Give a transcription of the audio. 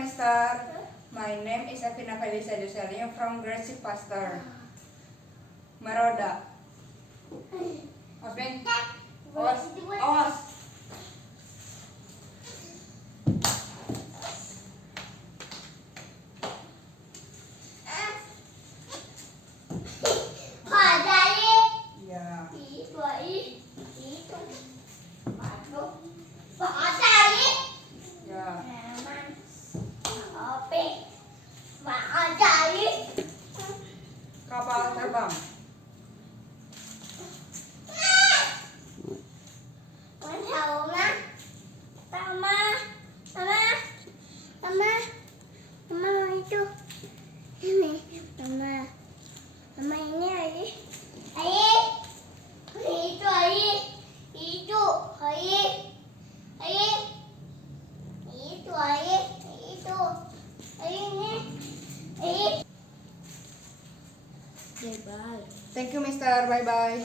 Mister. My name is Afina Felisa Joseli from grade 6 Pastor. Meroda. Osmin. Awas. Awas. Ya. Ya. Kapal terbang. Bye bye. Thank you, Mister. Bye bye.